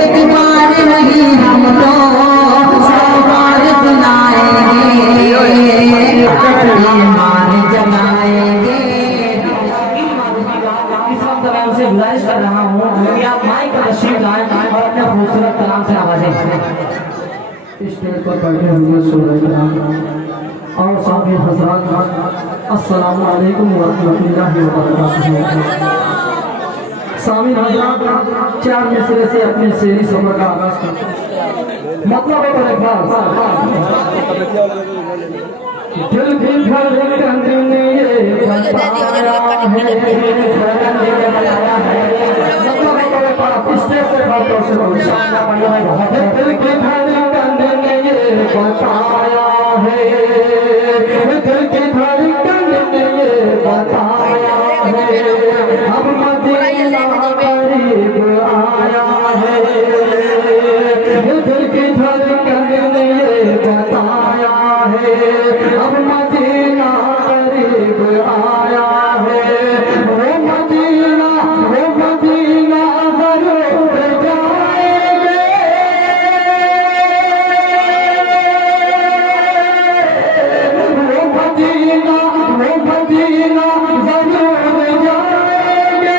एक बार नहीं हम तो 100 बार सुनाएंगे, ईमान जलाएंगे। इस वक्त मैं उनसे गुजारिश कर रहा हूँ कि आप माइक पर तशरीफ लाएं और अपने खूबसूरत कलाम से आवाजें करें। स्टेज पर बैठे हुए सूरज और साथी हजरात, अस्सलामु अलैकुम व रहमतुल्लाहि व बरकातुहू। सामीन हजरात, 4 मिसरे से अपने शेरी सफर का आगाज करते हैं। मतलब है एक बार दिल की धड़कन ने ये बताया है, मतलब है एक बार स्टेज से बातों से दिल की धड़कन ने ये बताया है, दिल की धड़कन ने ये बताया है, अब मदीना करीब आया है, दिल की धड़कन ने ये बताया है, अब मदीना करीब आया है। वो मदीना जरूर जाएंगे, वो मदीना जरूर जाएंगे,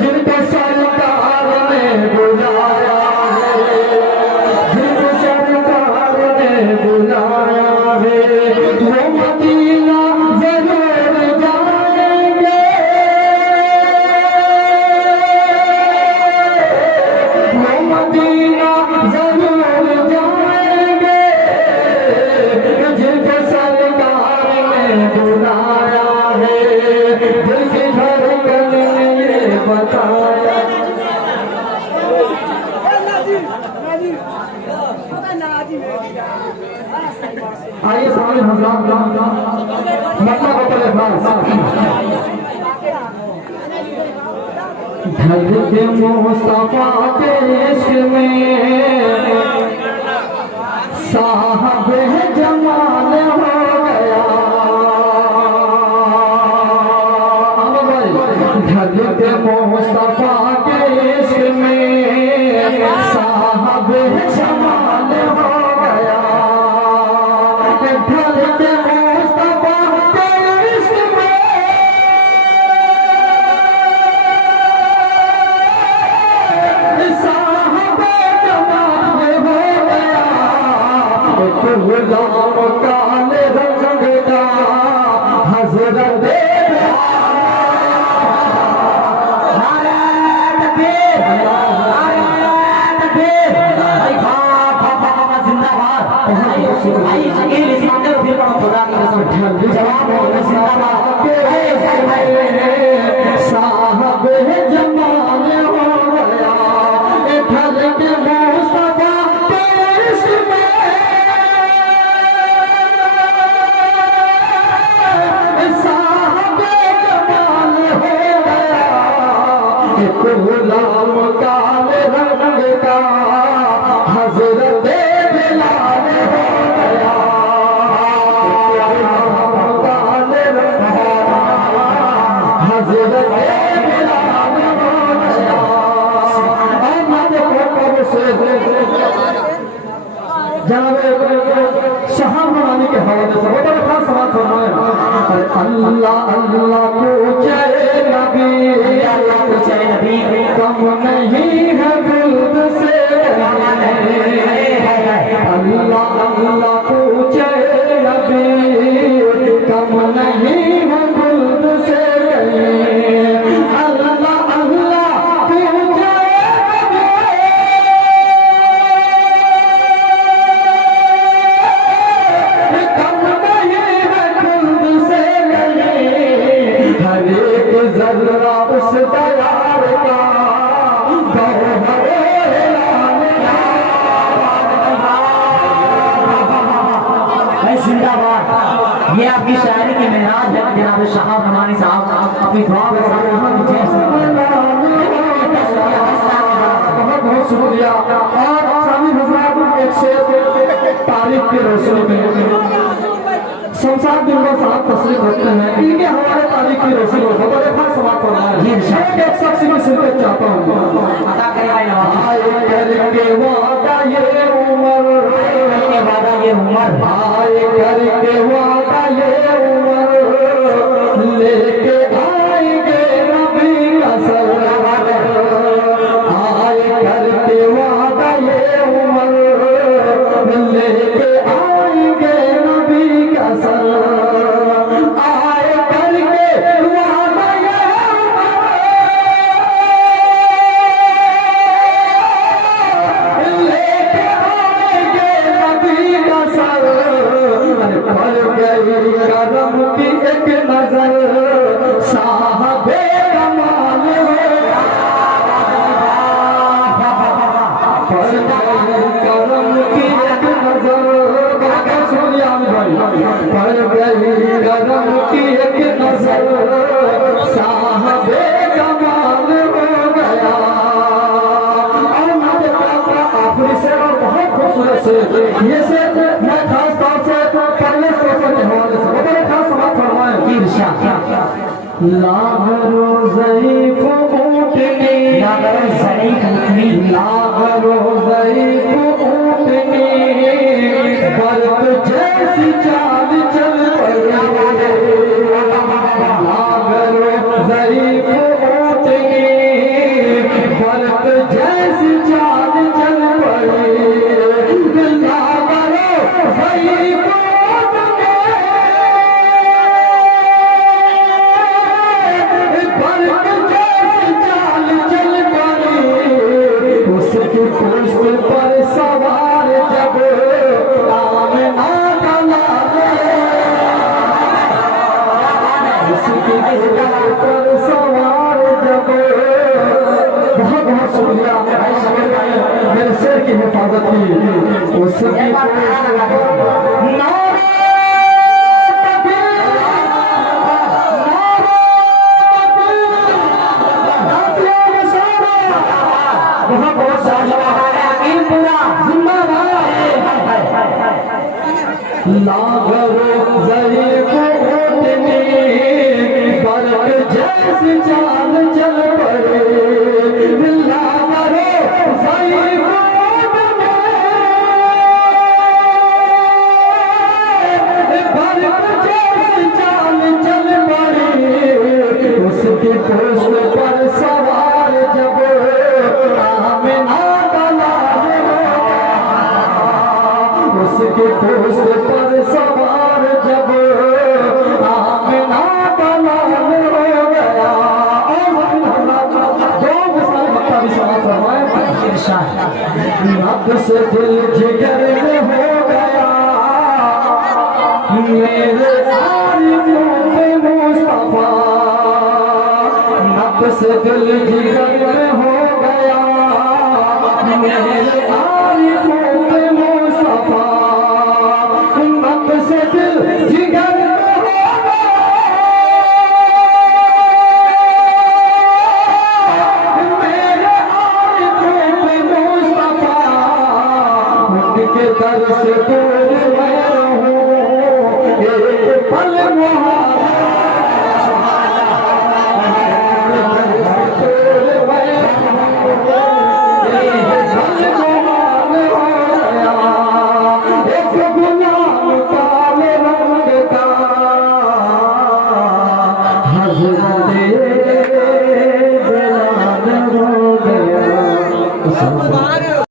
जिनको सरकार ने बुलाया है, जिनको सरकार ने बुलाया है, वो मदीना जरूर जाएंगे, वो मदीना जरूर जाएंगे, जिनको सरकार ने बुलाया है, दिल की धड़कन ने ये बताया। आइए सामने हजरात, मतलब अपने पास ढल के मुस्तफा के इश्क में साहब जमाल हो गया, ढल के मुस्तफा के इश्क में साहब जमाल हो गया, ढल के मुस्तफा के इश्क में साहब जमाल हो गया, गुलाम काले रंग का हजरत साहब जमाल हो गया, ढल के मुस्तफा के इश्क में साहब जमाल हो गया, गुलाम काले रंग का हजरत बिलाल हो गया, काले रंग हजरत बिलाल हो गया। अहमद को कब से जनाब शाह मनानी के हवाले से बड़ा खास सवाल फरमाया, अल्लाह अल्लाह पूछे नबी, अल्लाह पूछे नबी, कम नहीं है बुल्द से, अल्लाह अल्लाह पूछे नबी, कम नहीं है बुल्द से, अल्लाह अल्लाह पूछे जरा उस दयार का जिंदाबाद। ये आपकी शायरी की मेहराज है जनाब शाह रमानी साहब, अपनी दुआ के साथ बहुत शुक्रिया। और सामी हजरात, एक शेर तारीख की रोशनी में शमशाद बिल्ला साहब तस्लीम रखते हैं, इनके हमारे तारीख की रोशनी में बड़े खास सवाल करना है। एक शख्स को सुनते चाहता हूँ। से ये से मैं खास तौर से पहले स्टेशन के हवाले से बड़े खास बात फरमाए की इरशाद लागरो ज़ईफ़ ऊँटनी लागरो ज़ईफ़ ऊँटनी लागरो ज़ईफ़ ऊँटनी बर्फ जैसी चाल चल पड़ी लागरो ज़ईफ़ ऊँटनी बर्फ जैसी चाल चल पड़ी लागरो ज़ईफ़ पर सवार जब आमना डाला उसकी पर सवार जब बहुत बहुत शुक्रिया मेरे शेर की हिफाजत की उसकी बहुत बहुत लागरो ज़ईफ़ ऊँटनी बर्फ जैसी चाल चल पड़े लागरो ज़ईफ़ ऊँटनी बर्फ जैसी चाल चल पड़े उसकी पोस्ट पर सवार जब आमना डाला उसके पोस्ट पर सवार जब आमना डाला हो गया दो मिसाल बता भी समाज फरमाए इरशाद नब से दिल जिगर में हो गया मेरे आरिफ़ों पे मुस्तफा नब से दिल जिगर में हो गया मेरे आरिफ़ों पे मुस्तफा नब से दिल जिगर में हो गया मेरे आरिफ़ों पे मुस्तफा उनके दर से दूर मैं रहूं एक पल हज़रत